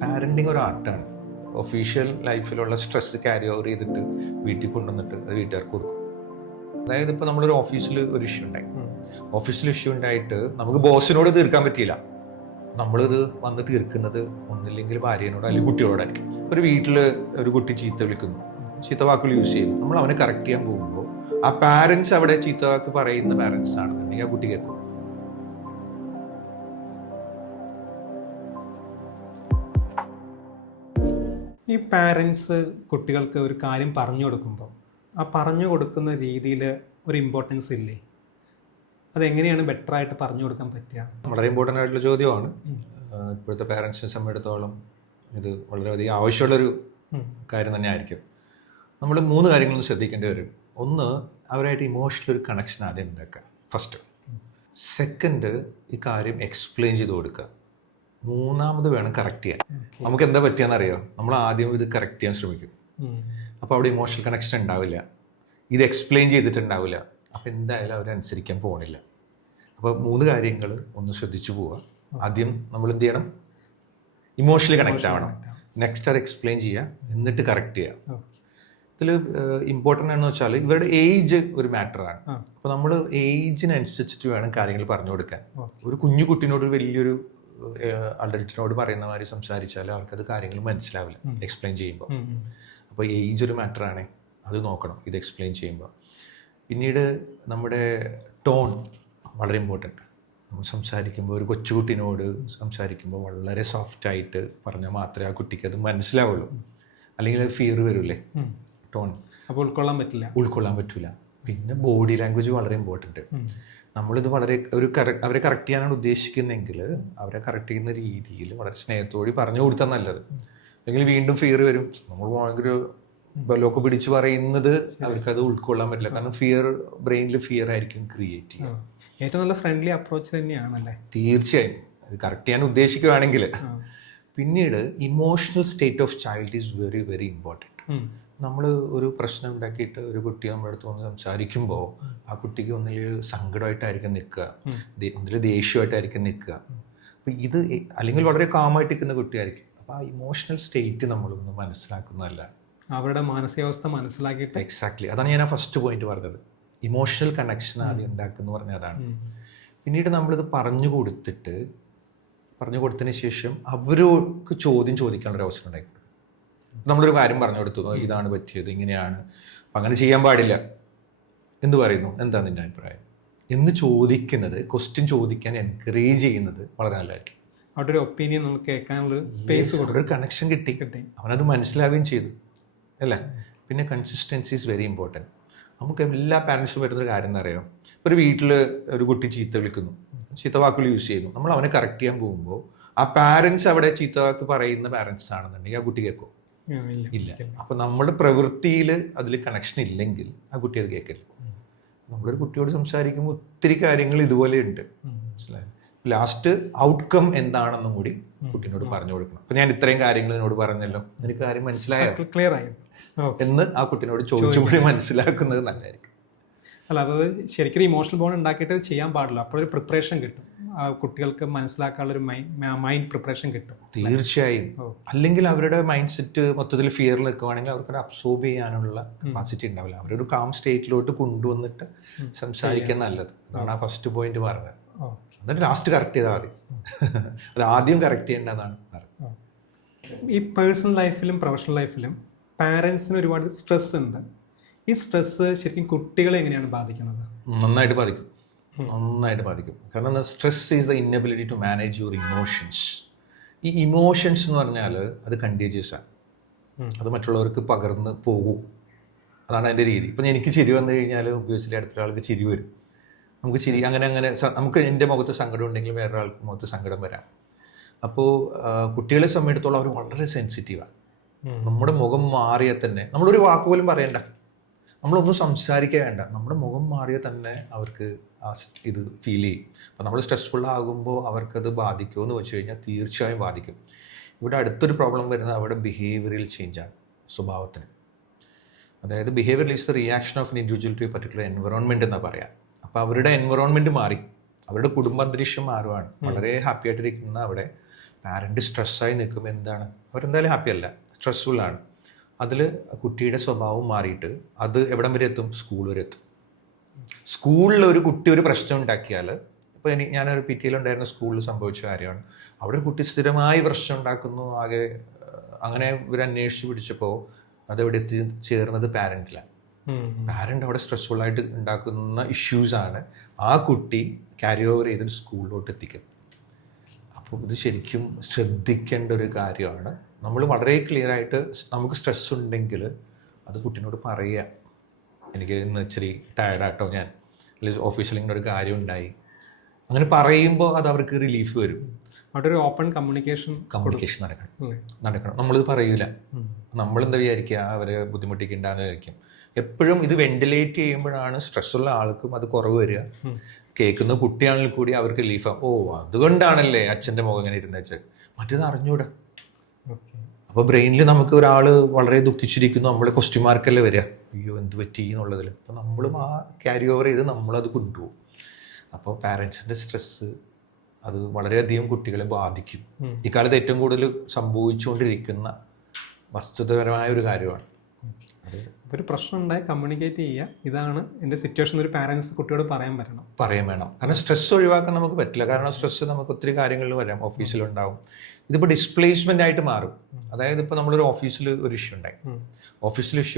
Parenting ഒരു ആർട്ടാണ്. Official ലൈഫിലുള്ള stress carry over ചെയ്തിട്ട് വീട്ടിൽ കൊണ്ടുവന്നിട്ട് അത് വീട്ടുകാർക്ക് കൊടുക്കും. അതായത് ഇപ്പോൾ നമ്മളൊരു ഓഫീസിൽ ഒരു ഇഷ്യൂ ഉണ്ടായി, ഓഫീസിൽ ഇഷ്യൂ ഉണ്ടായിട്ട് നമുക്ക് ബോസിനോട് തീർക്കാൻ പറ്റിയില്ല. നമ്മളിത് വന്ന് തീർക്കുന്നത് ഒന്നില്ലെങ്കിൽ ഭാര്യനോട് അല്ലെങ്കിൽ കുട്ടികളോടായിരിക്കും. ഒരു വീട്ടിൽ ഒരു കുട്ടി ചീത്ത വിളിക്കുന്നു, ചീത്ത വാക്കുകൾ യൂസ് ചെയ്യുന്നു, നമ്മൾ അവനെ കറക്റ്റ് ചെയ്യാൻ പോകുമ്പോൾ ആ പാരൻസ് അവിടെ ചീത്ത വാക്ക് പറയുന്ന പാരൻസ് ആണെന്നുണ്ടെങ്കിൽ ആ കുട്ടി കേൾക്കും. ഈ പാരൻസ് കുട്ടികൾക്ക് ഒരു കാര്യം പറഞ്ഞു കൊടുക്കുമ്പോൾ ആ പറഞ്ഞു കൊടുക്കുന്ന രീതിയിൽ ഒരു ഇമ്പോർട്ടൻസ് ഇല്ലേ? അതെങ്ങനെയാണ് ബെറ്ററായിട്ട് പറഞ്ഞു കൊടുക്കാൻ പറ്റുക? വളരെ ഇമ്പോർട്ടൻ്റ് ആയിട്ടുള്ള ചോദ്യമാണ്. ഇപ്പോഴത്തെ പാരൻസിനെ സംബന്ധിച്ചിടത്തോളം ഇത് വളരെയധികം ആവശ്യമുള്ളൊരു കാര്യം തന്നെ ആയിരിക്കും. നമ്മൾ 3 കാര്യങ്ങളും ശ്രദ്ധിക്കേണ്ടി വരും. ഒന്ന്, അവരായിട്ട് ഇമോഷണൽ ഒരു കണക്ഷൻ ആദ്യം ഉണ്ടാക്കുക, ഫസ്റ്റ്. സെക്കൻഡ്, ഈ കാര്യം എക്സ്പ്ലെയിൻ ചെയ്ത് കൊടുക്കുക. മൂന്നാമത് വേണം കറക്റ്റ് ചെയ്യാൻ. നമുക്ക് എന്താ പറ്റിയെന്നറിയോ, നമ്മൾ ആദ്യം ഇത് കറക്റ്റ് ചെയ്യാൻ ശ്രമിക്കും. അപ്പോൾ അവിടെ ഇമോഷണൽ കണക്ഷൻ ഉണ്ടാവില്ല, ഇത് എക്സ്പ്ലെയിൻ ചെയ്തിട്ടുണ്ടാവില്ല. അപ്പോൾ എന്തായാലും അവരനുസരിക്കാൻ പോകണില്ല. അപ്പോൾ 3 കാര്യങ്ങൾ ഒന്ന് ശ്രദ്ധിച്ചു പോവുക. ആദ്യം നമ്മൾ എന്ത് ചെയ്യണം? ഇമോഷണലി കണക്റ്റ് ആവണം. നെക്സ്റ്റ് അത് എക്സ്പ്ലെയിൻ ചെയ്യുക, എന്നിട്ട് കറക്റ്റ് ചെയ്യുക. ഇതിൽ ഇമ്പോർട്ടൻ്റ് ആണെന്ന് വെച്ചാൽ ഇവരുടെ ഏജ് ഒരു മാറ്ററാണ്. അപ്പോൾ നമ്മൾ ഏജിനനുസരിച്ചിട്ട് വേണം കാര്യങ്ങൾ പറഞ്ഞു കൊടുക്കാൻ. ഒരു കുഞ്ഞു കുട്ടീനോട് വലിയൊരു അഡൽറ്റിനോട് പറയുന്ന മാതിരി സംസാരിച്ചാൽ അവർക്കത് കാര്യങ്ങൾ മനസ്സിലാവില്ല എക്സ്പ്ലെയിൻ ചെയ്യുമ്പോൾ. അപ്പോൾ ഏജ് ഒരു മാറ്ററാണ്, അത് നോക്കണം ഇത് എക്സ്പ്ലെയിൻ ചെയ്യുമ്പോൾ. പിന്നീട് നമ്മുടെ ടോൺ വളരെ ഇമ്പോർട്ടൻ്റ്. നമ്മൾ സംസാരിക്കുമ്പോൾ ഒരു കൊച്ചുകുട്ടീനോട് സംസാരിക്കുമ്പോൾ വളരെ സോഫ്റ്റായിട്ട് പറഞ്ഞാൽ മാത്രമേ ആ കുട്ടിക്ക് അത് മനസ്സിലാവുള്ളൂ. അല്ലെങ്കിൽ ഫിയർ വരില്ലേ ടോൺ, അപ്പോൾ ഉൾക്കൊള്ളാൻ പറ്റില്ല. പിന്നെ ബോഡി ലാംഗ്വേജ് വളരെ ഇമ്പോർട്ടൻ്റ്. നമ്മളിത് വളരെ അവരെ കറക്റ്റ് ചെയ്യാനാണ് ഉദ്ദേശിക്കുന്നതെങ്കിൽ അവരെ കറക്റ്റ് ചെയ്യുന്ന രീതിയിൽ വളരെ സ്നേഹത്തോടെ പറഞ്ഞു കൊടുത്താൽ നല്ലത്. അല്ലെങ്കിൽ വീണ്ടും ഫിയർ വരും. നമ്മൾ ഭയങ്കര ബലോക്ക് പിടിച്ച് പറയുന്നത് അവർക്കത് ഉൾക്കൊള്ളാൻ പറ്റില്ല. കാരണം ബ്രെയിനിൽ ഫിയർ ആയിരിക്കും ക്രിയേറ്റ് ചെയ്യുക. ഏറ്റവും നല്ല ഫ്രണ്ട്ലി അപ്രോച്ച് തന്നെയാണല്ലേ? തീർച്ചയായും അത് കറക്റ്റ് ചെയ്യാൻ ഉദ്ദേശിക്കുകയാണെങ്കിൽ. പിന്നീട് emotional state of child is very very important. നമ്മൾ ഒരു പ്രശ്നം ഉണ്ടാക്കിയിട്ട് ഒരു കുട്ടി നമ്മുടെ അടുത്ത് വന്ന് സംസാരിക്കുമ്പോൾ ആ കുട്ടിക്ക് ഒന്നിൽ സങ്കടമായിട്ടായിരിക്കും നിൽക്കുക, ഒന്നിൽ ദേഷ്യമായിട്ടായിരിക്കും നിൽക്കുക. അപ്പോൾ ഇത് അല്ലെങ്കിൽ വളരെ കാമായിട്ട് നിൽക്കുന്ന കുട്ടിയായിരിക്കും. അപ്പോൾ ആ ഇമോഷണൽ സ്റ്റേറ്റ് നമ്മളൊന്ന് മനസ്സിലാക്കുന്നതല്ല, അവരുടെ മാനസികാവസ്ഥ മനസ്സിലാക്കിയിട്ട്. എക്സാക്ട്ലി, അതാണ് ഞാൻ ആ ഫസ്റ്റ് പോയിന്റ് പറഞ്ഞത്. ഇമോഷണൽ കണക്ഷൻ ആദ്യം ഉണ്ടാക്കുന്ന പറഞ്ഞ അതാണ്. പിന്നീട് നമ്മളിത് പറഞ്ഞു കൊടുത്തതിന് ശേഷം അവർക്ക് ചോദ്യം ചോദിക്കാനുള്ളൊരു അവസരം ഉണ്ടായി. നമ്മളൊരു കാര്യം പറഞ്ഞു കൊടുത്തു, ഇതാണ് പറ്റിയത്, ഇങ്ങനെയാണ്, അപ്പം അങ്ങനെ ചെയ്യാൻ പാടില്ല, എന്ത് പറയുന്നു, എന്താ നിൻ്റെ അഭിപ്രായം എന്ന് ചോദിക്കുന്നത്, ക്വസ്റ്റ്യൻ ചോദിക്കാൻ എൻകറേജ് ചെയ്യുന്നത് വളരെ നല്ലതായിരിക്കും. അവിടെ ഒരു ഒപ്പീനിയൻ നമുക്ക് കേൾക്കാനുള്ള സ്പേസ്, ഒരു കണക്ഷൻ കിട്ടി, അവനത് മനസ്സിലാവുകയും ചെയ്തു അല്ലേ. പിന്നെ കൺസിസ്റ്റൻസി ഈസ് വെരി ഇമ്പോർട്ടൻറ്റ്. നമുക്ക് എല്ലാ പാരൻസും വരുന്നൊരു കാര്യം എന്താ അറിയാം, ഒരു വീട്ടിൽ ഒരു കുട്ടി ചീത്ത വിളിക്കുന്നു, ചീത്ത വാക്കുകൾ യൂസ് ചെയ്യുന്നു, നമ്മൾ അവനെ കറക്റ്റ് ചെയ്യാൻ പോകുമ്പോൾ ആ പാരൻസ് അവിടെ ചീത്ത വാക്ക് പറയുന്ന പാരൻസ് ആണെന്നുണ്ടെങ്കിൽ ആ കുട്ടി കേൾക്കും ഇല്ല. അപ്പൊ നമ്മുടെ പ്രവൃത്തിയിൽ അതിൽ കണക്ഷൻ ഇല്ലെങ്കിൽ ആ കുട്ടി അത് കേൾക്കില്ല. നമ്മളൊരു കുട്ടിയോട് സംസാരിക്കുമ്പോൾ ഒത്തിരി കാര്യങ്ങൾ ഇതുപോലെ ഉണ്ട്, മനസ്സിലായി. ലാസ്റ്റ് ഔട്ട്കം എന്താണെന്നും കൂടി കുട്ടീനോട് പറഞ്ഞു കൊടുക്കണം. അപ്പൊ ഞാൻ ഇത്രയും കാര്യങ്ങൾ എന്നോട് പറഞ്ഞല്ലോ, നിനക്ക് കാര്യം മനസ്സിലായോ, ക്ലിയർ ആയോ എന്ന് ആ കുട്ടീനോട് ചോദിച്ചുകൂടി മനസ്സിലാക്കുന്നത് നല്ലതായിരിക്കും. അല്ല, അത് ശരിക്കും ഇമോഷണൽ ബോണ്ട് ഉണ്ടാക്കിയിട്ട് ചെയ്യാൻ പാടില്ല. അപ്പോഴൊരു പ്രിപ്പറേഷൻ കിട്ടും, ആ കുട്ടികൾക്ക് മനസ്സിലാക്കാനുള്ളൊരു മൈൻഡ് പ്രിപ്പറേഷൻ കിട്ടും. തീർച്ചയായും. അല്ലെങ്കിൽ അവരുടെ മൈൻഡ് സെറ്റ് മൊത്തത്തിൽ ഫിയറിൽ നിൽക്കുവാണെങ്കിൽ അവർക്കത് അബ്സോർബ് ചെയ്യാനുള്ള കപ്പാസിറ്റി ഉണ്ടാവില്ല. അവരൊരു കാം സ്റ്റേറ്റിലോട്ട് കൊണ്ടുവന്നിട്ട് സംസാരിക്കാൻ നല്ലത്. അതാണ് ആ ഫസ്റ്റ് പോയിന്റ് പറഞ്ഞത്. എന്നിട്ട് ലാസ്റ്റ് കറക്റ്റ് ചെയ്താൽ മതി. അത് ആദ്യം കറക്റ്റ് ചെയ്യേണ്ടതാണ് പറഞ്ഞത്. ഈ പേഴ്സണൽ ലൈഫിലും പ്രൊഫഷണൽ ലൈഫിലും പാരൻസിന് ഒരുപാട് സ്ട്രെസ് ഉണ്ട്. ഈ സ്ട്രെസ് ശരിക്കും കുട്ടികളെ എങ്ങനെയാണ് ബാധിക്കുന്നത്? നന്നായിട്ട് ബാധിക്കും. കാരണം stress is the inability to manage your emotions. ഈ ഇമോഷൻസ് എന്ന് പറഞ്ഞാൽ അത് കണ്ടീജിയസ് ആണ്, അത് മറ്റുള്ളവർക്ക് പകർന്ന് പോകും. അതാണ് അതിൻ്റെ രീതി. ഇപ്പം എനിക്ക് ചിരി വന്നു കഴിഞ്ഞാൽ ഒബ്വിയസ്ലി അടുത്ത ആൾക്ക് ചിരി വരും. നമുക്ക് ചിരി അങ്ങനെ നമുക്ക് എൻ്റെ മുഖത്ത് സങ്കടം ഉണ്ടെങ്കിൽ വേറൊരാൾക്ക് മുഖത്ത് സങ്കടം വരാം. അപ്പോൾ കുട്ടികളെ സംബന്ധിച്ചിടത്തോളം അവർ വളരെ സെൻസിറ്റീവാണ്. നമ്മുടെ മുഖം മാറിയാൽ തന്നെ നമ്മളൊരു വാക്കുപോലും പറയണ്ട, നമ്മളൊന്നും സംസാരിക്കുക വേണ്ട, നമ്മുടെ മുഖം മാറിയാൽ തന്നെ അവർക്ക് ആ ഇത് ഫീൽ ചെയ്യും. അപ്പോൾ നമ്മൾ സ്ട്രെസ്ഫുൾ ആകുമ്പോൾ അവർക്കത് ബാധിക്കുമോ എന്ന് വെച്ച് കഴിഞ്ഞാൽ തീർച്ചയായും ബാധിക്കും. ഇവിടെ അടുത്തൊരു പ്രോബ്ലം വരുന്നത് അവരുടെ ബിഹേവിയറിൽ ചേഞ്ചാണ്, സ്വഭാവത്തിന്. അതായത് behaviour is the reaction of an individual to a particular environment എന്ന് പറയാം. അപ്പോൾ അവരുടെ എൻവറോൺമെൻറ്റ് മാറി, അവരുടെ കുടുംബാന്തരീക്ഷം മാറുവാണ്. വളരെ ഹാപ്പി ആയിട്ടിരിക്കുന്ന അവിടെ പാരൻറ്റ് സ്ട്രെസ്സായി നിൽക്കുമ്പോൾ എന്താണ്, അവരെന്തായാലും ഹാപ്പി അല്ല, സ്ട്രെസ്ഫുള്ളാണ്. അതിൽ കുട്ടിയുടെ സ്വഭാവം മാറിയിട്ട് അത് എവിടം വരെ എത്തും? സ്കൂൾ വരെ എത്തും. സ്കൂളിൽ ഒരു കുട്ടി ഒരു പ്രശ്നം ഉണ്ടാക്കിയാൽ, ഇപ്പോൾ ഞാനൊരു PTയിലുണ്ടായിരുന്ന സ്കൂളിൽ സംഭവിച്ച കാര്യമാണ്. അവിടെ ഒരു കുട്ടി സ്ഥിരമായി പ്രശ്നം ഉണ്ടാക്കുന്നു, ആകെ അങ്ങനെ ഇവർ അന്വേഷിച്ച് പിടിച്ചപ്പോൾ അതെവിടെ എത്തിച്ചേർന്നത് പാരൻറ്റിലാണ്. പാരൻ്റ് അവിടെ സ്ട്രെസ്ഫുള്ളായിട്ട് ഉണ്ടാക്കുന്ന ഇഷ്യൂസാണ് ആ കുട്ടി ക്യാരി ഓവർ ചെയ്തിട്ട് സ്കൂളിലോട്ട് എത്തിക്കുന്നത്. അപ്പോൾ ഇത് ശരിക്കും ശ്രദ്ധിക്കേണ്ട ഒരു കാര്യമാണ്. നമ്മൾ വളരെ ക്ലിയർ ആയിട്ട് നമുക്ക് സ്ട്രെസ് ഉണ്ടെങ്കിൽ അത് കുട്ടീനോട് പറയുക, എനിക്ക് ഇന്ന് ഇച്ചിരി ടയർഡാട്ടോ ഞാൻ, അല്ലെങ്കിൽ ഓഫീസിൽ ഇങ്ങനെ ഒരു കാര്യം ഉണ്ടായി, അങ്ങനെ പറയുമ്പോൾ അത് അവർക്ക് റിലീഫ് വരും. അവിടെ ഒരു ഓപ്പൺ കമ്മ്യൂണിക്കേഷൻ നടക്കണം. നമ്മളിത് പറയൂല, നമ്മളെന്താ വിചാരിക്കുക, അവരെ ബുദ്ധിമുട്ടിക്കണ്ടെന്ന് വിചാരിക്കും. എപ്പോഴും ഇത് വെന്റിലേറ്റ് ചെയ്യുമ്പോഴാണ് സ്ട്രെസ്സുള്ള ആൾക്കും അത് കുറവ് വരിക, കേൾക്കുന്ന കുട്ടിയാണെങ്കിൽ കൂടി അവർക്ക് റിലീഫാണ്. ഓ, അതുകൊണ്ടാണല്ലേ അച്ഛൻ്റെ മുഖം ഇങ്ങനെ ഇരുന്നേച്ച്, മറ്റേത് അറിഞ്ഞൂടാ. അപ്പോൾ ബ്രെയിനിൽ നമുക്ക് ഒരാൾ വളരെ ദുഃഖിച്ചിരിക്കുന്നു, നമ്മൾ ക്വസ്റ്റ്യൻ മാർക്കല്ലേ വരിക, അയ്യോ എന്ത് പറ്റി എന്നുള്ളതിൽ. അപ്പോൾ നമ്മളും ആ ക്യാരി ഓവർ ചെയ്ത് നമ്മളത് കൊണ്ടുപോകും. അപ്പോൾ പാരൻസിൻ്റെ സ്ട്രെസ്സ് അത് വളരെയധികം കുട്ടികളെ ബാധിക്കും. ഇക്കാലത്ത് ഏറ്റവും കൂടുതൽ സംഭവിച്ചുകൊണ്ടിരിക്കുന്ന വസ്തുതപരമായ ഒരു കാര്യമാണ്. ഒരു പ്രശ്നം ഉണ്ടായി കമ്മ്യൂണിക്കേറ്റ് ചെയ്യുക, ഇതാണ് എൻ്റെ സിറ്റുവേഷൻ, ഒരു പാരൻസ് കുട്ടിയോട് പറയാൻ വേണം. കാരണം സ്ട്രെസ് ഒഴിവാക്കാൻ നമുക്ക് പറ്റില്ല. കാരണം സ്ട്രെസ് നമുക്ക് ഒത്തിരി കാര്യങ്ങളിൽ വരാം, ഓഫീസിലുണ്ടാവും. ഇതിപ്പോൾ ഡിസ്പ്ലേസ്മെൻ്റ് ആയിട്ട് മാറും. അതായത് ഇപ്പോൾ നമ്മളൊരു ഓഫീസിൽ ഒരു ഇഷ്യൂ ഉണ്ടായി,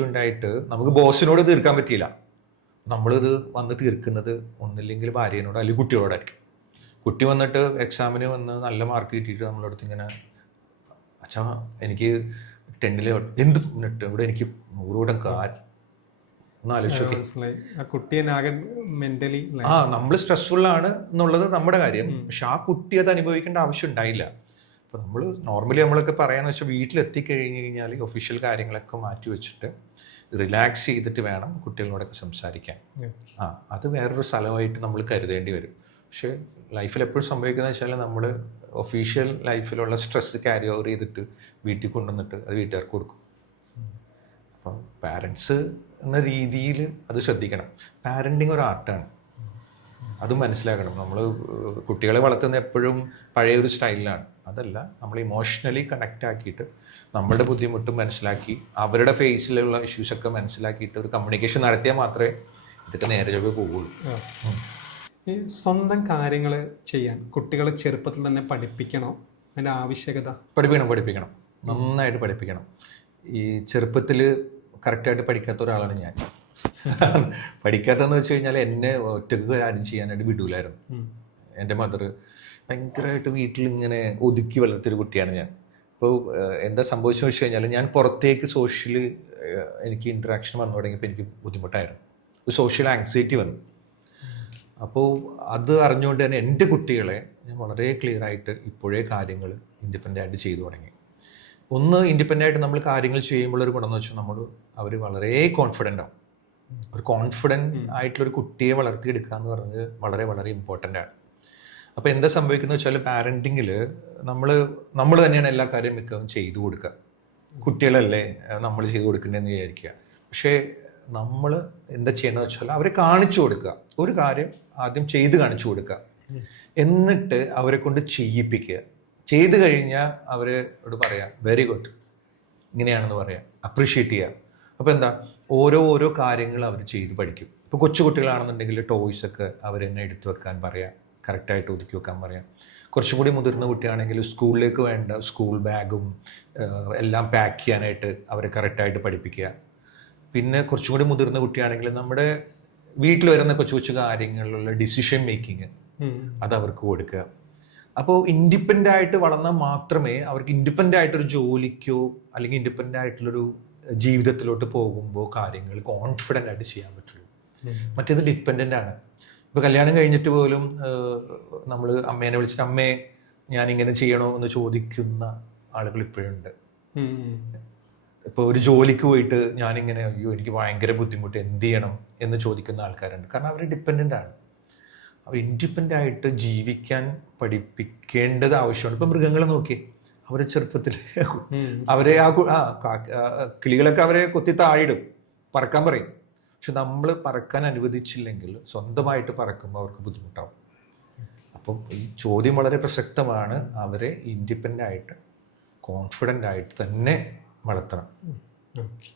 ഉണ്ടായിട്ട് നമുക്ക് ബോസിനോട് തീർക്കാൻ പറ്റിയില്ല, നമ്മളിത് വന്ന് തീർക്കുന്നത് ഒന്നില്ലെങ്കിൽ ഭാര്യനോട് അല്ലെങ്കിൽ കുട്ടിയോടായിരിക്കും. കുട്ടി വന്നിട്ട് എക്സാമിന് വന്ന് നല്ല മാർക്ക് കിട്ടിയിട്ട് നമ്മളടുത്ത് ഇങ്ങനെ, അച്ഛാ എനിക്ക് 10ൽ എന്ത് മിനിറ്റ് ഇവിടെ എനിക്ക് 100 കൂടം കാൽ ഒന്ന് ആലോചിച്ചു. നമ്മൾ സ്ട്രെസ്ഫുള്ളാണ് എന്നുള്ളത് നമ്മുടെ കാര്യം, പക്ഷെ ആ കുട്ടി അത് അനുഭവിക്കേണ്ട ആവശ്യം ഉണ്ടായില്ല. അപ്പോൾ നമ്മൾ നോർമലി നമ്മളൊക്കെ പറയാന്ന് വെച്ചാൽ വീട്ടിലെത്തിക്കഴിഞ്ഞ് കഴിഞ്ഞാൽ ഒഫീഷ്യൽ കാര്യങ്ങളൊക്കെ മാറ്റി വെച്ചിട്ട് റിലാക്സ് ചെയ്തിട്ട് വേണം കുട്ടികളോടൊക്കെ സംസാരിക്കാൻ. അത് വേറൊരു സ്ഥലമായിട്ട് നമ്മൾ കരുതേണ്ടി വരും. പക്ഷേ ലൈഫിൽ എപ്പോഴും സംഭവിക്കുന്നത് വെച്ചാൽ നമ്മൾ ഒഫീഷ്യൽ ലൈഫിലുള്ള സ്ട്രെസ് ക്യാരി ഓവർ ചെയ്തിട്ട് വീട്ടിൽ കൊണ്ടുവന്നിട്ട് അത് വീട്ടുകാർക്ക് കൊടുക്കും. അപ്പം പാരൻസ് എന്ന രീതിയിൽ അത് ശ്രദ്ധിക്കണം. പാരൻറ്റിങ് ഒരു ആർട്ടാണ്, അത് മനസ്സിലാക്കണം. നമ്മൾ കുട്ടികളെ വളർത്തുന്ന എപ്പോഴും പഴയൊരു സ്റ്റൈലിലാണ്, അതല്ല. നമ്മൾ ഇമോഷണലി കണക്റ്റ് ആക്കിയിട്ട് നമ്മുടെ ബുദ്ധിമുട്ടും മനസ്സിലാക്കി അവരുടെ ഫേസിലുള്ള ഇഷ്യൂസൊക്കെ മനസ്സിലാക്കിയിട്ട് ഒരു കമ്മ്യൂണിക്കേഷൻ നടത്തിയാൽ മാത്രമേ ഇതൊക്കെ നേരെ ചൊവ്വേ പോകുള്ളൂ. ഈ സ്വന്തം കാര്യങ്ങൾ ചെയ്യാൻ കുട്ടികളെ ചെറുപ്പത്തിൽ തന്നെ പഠിപ്പിക്കണോ? അതിൻ്റെ ആവശ്യകത? പഠിപ്പിക്കണം, നന്നായിട്ട് പഠിപ്പിക്കണം. ഈ ചെറുപ്പത്തിൽ കറക്റ്റായിട്ട് പഠിക്കാത്ത ഒരാളാണ് ഞാൻ. പഠിക്കാത്തതെന്ന് വെച്ച് കഴിഞ്ഞാൽ എന്നെ ഒറ്റക്ക് കാര്യം ചെയ്യാനായിട്ട് വിടൂലായിരുന്നു. എൻ്റെ മദർ ഭയങ്കരമായിട്ട് വീട്ടിലിങ്ങനെ ഒതുക്കി വളർത്തിയൊരു കുട്ടിയാണ് ഞാൻ. അപ്പോൾ എന്താ സംഭവിച്ചെന്ന് വെച്ച് കഴിഞ്ഞാൽ ഞാൻ പുറത്തേക്ക് സോഷ്യലി എനിക്ക് ഇൻട്രാക്ഷൻ വന്നു തുടങ്ങിയപ്പോൾ എനിക്ക് ബുദ്ധിമുട്ടായിരുന്നു, ഒരു സോഷ്യൽ ആങ്സൈറ്റി വന്നു. അപ്പോൾ അത് അറിഞ്ഞുകൊണ്ട് തന്നെ എൻ്റെ കുട്ടികളെ ഞാൻ വളരെ ക്ലിയർ ആയിട്ട് ഇപ്പോഴേ കാര്യങ്ങൾ ഇൻഡിപെൻഡൻ്റ് ആയിട്ട് ചെയ്തു തുടങ്ങി. ഒന്ന്, ഇൻഡിപെൻഡൻ്റ് ആയിട്ട് നമ്മൾ കാര്യങ്ങൾ ചെയ്യുമ്പോൾ ഒരു ഗുണമെന്ന് വെച്ചാൽ അവർ വളരെ കോൺഫിഡൻ്റ് ആവും. ഒരു കോൺഫിഡൻ്റ് ആയിട്ടുള്ളൊരു കുട്ടിയെ വളർത്തിയെടുക്കുക എന്ന് പറഞ്ഞത് വളരെ വളരെ ഇമ്പോർട്ടൻ്റ് ആണ്. അപ്പോൾ എന്താ സംഭവിക്കുന്നത് വെച്ചാൽ പാരൻറ്റിങ്ങിൽ നമ്മൾ തന്നെയാണ് എല്ലാ കാര്യവും മിക്കതും ചെയ്തു കൊടുക്കുക. കുട്ടികളല്ലേ നമ്മൾ ചെയ്തു കൊടുക്കേണ്ടതെന്ന് വിചാരിക്കുക. പക്ഷേ നമ്മൾ എന്താ ചെയ്യേണ്ടതെന്ന് വെച്ചാൽ അവരെ കാണിച്ചു കൊടുക്കുക. ഒരു കാര്യം ആദ്യം ചെയ്ത് കാണിച്ചു കൊടുക്കുക, എന്നിട്ട് അവരെ കൊണ്ട് ചെയ്യിപ്പിക്കുക. ചെയ്ത് കഴിഞ്ഞാൽ അവരോട് പറയാം വെരി ഗുഡ്, ഇങ്ങനെയാണെന്ന് പറയാം, അപ്രീഷിയേറ്റ് ചെയ്യുക. അപ്പോൾ എന്താ, ഓരോ കാര്യങ്ങൾ അവർ ചെയ്ത് പഠിക്കും. ഇപ്പോൾ കൊച്ചു കുട്ടികളാണെന്നുണ്ടെങ്കിൽ ടോയ്സൊക്കെ അവരെന്നെ എടുത്തു വെക്കാൻ പറയാം, കറക്റ്റായിട്ട് ഒതുക്കി വെക്കാൻ പറയാം. കുറച്ചും കൂടി മുതിർന്ന കുട്ടിയാണെങ്കിൽ സ്കൂളിലേക്ക് വേണ്ട സ്കൂൾ ബാഗും എല്ലാം പാക്ക് ചെയ്യാനായിട്ട് അവരെ കറക്റ്റായിട്ട് പഠിപ്പിക്കുക. പിന്നെ കുറച്ചും കൂടി മുതിർന്ന കുട്ടിയാണെങ്കിൽ നമ്മുടെ വീട്ടിൽ വരുന്ന കൊച്ചു കൊച്ചു കാര്യങ്ങളിലുള്ള ഡിസിഷൻ മേക്കിങ് അത് അവർക്ക് കൊടുക്കുക. അപ്പോൾ ഇൻഡിപെൻഡൻ്റ് ആയിട്ട് വളർന്നാൽ മാത്രമേ അവർക്ക് ഇൻഡിപെൻഡൻ്റ് ആയിട്ടൊരു ജോലിക്കോ അല്ലെങ്കിൽ ഇൻഡിപെൻഡൻ്റ് ആയിട്ടുള്ളൊരു ജീവിതത്തിലോട്ട് പോകുമ്പോൾ കാര്യങ്ങൾ കോൺഫിഡൻ്റ് ആയിട്ട് ചെയ്യാൻ പറ്റുള്ളൂ. മറ്റേത് ഡിപ്പെൻഡൻ്റ് ആണ്. ഇപ്പോൾ കല്യാണം കഴിഞ്ഞിട്ട് പോലും നമ്മൾ അമ്മേനെ വിളിച്ചിട്ട് അമ്മേ ഞാനിങ്ങനെ ചെയ്യണോ എന്ന് ചോദിക്കുന്ന ആളുകൾ ഇപ്പോഴുണ്ട്. ഇപ്പോൾ ഒരു ജോലിക്ക് പോയിട്ട് ഞാനിങ്ങനെ അയ്യോ എനിക്ക് ഭയങ്കര ബുദ്ധിമുട്ട്, എന്ത് ചെയ്യണം എന്ന് ചോദിക്കുന്ന ആൾക്കാരുണ്ട്. കാരണം അവർ ഡിപ്പെൻഡൻ്റ് ആണ്. അവർ ഇൻഡിപെൻഡൻ്റ് ആയിട്ട് ജീവിക്കാൻ പഠിപ്പിക്കേണ്ടത് ആവശ്യമാണ്. ഇപ്പം മൃഗങ്ങളെ നോക്കി, അവരെ ചെറുപ്പത്തിൽ അവരെ കിളികളൊക്കെ അവരെ കൊത്തി താഴിടും, പറക്കാൻ പറയും. പക്ഷെ നമ്മൾ പറക്കാൻ അനുവദിച്ചില്ലെങ്കിൽ സ്വന്തമായിട്ട് പറക്കുമ്പോൾ അവർക്ക് ബുദ്ധിമുട്ടാവും. അപ്പം ഈ ചോദ്യം വളരെ പ്രസക്തമാണ്. അവരെ ഇൻഡിപെൻഡൻ്റ് ആയിട്ട് കോൺഫിഡൻ്റ് ആയിട്ട് തന്നെ വളർത്തണം. ഓക്കെ.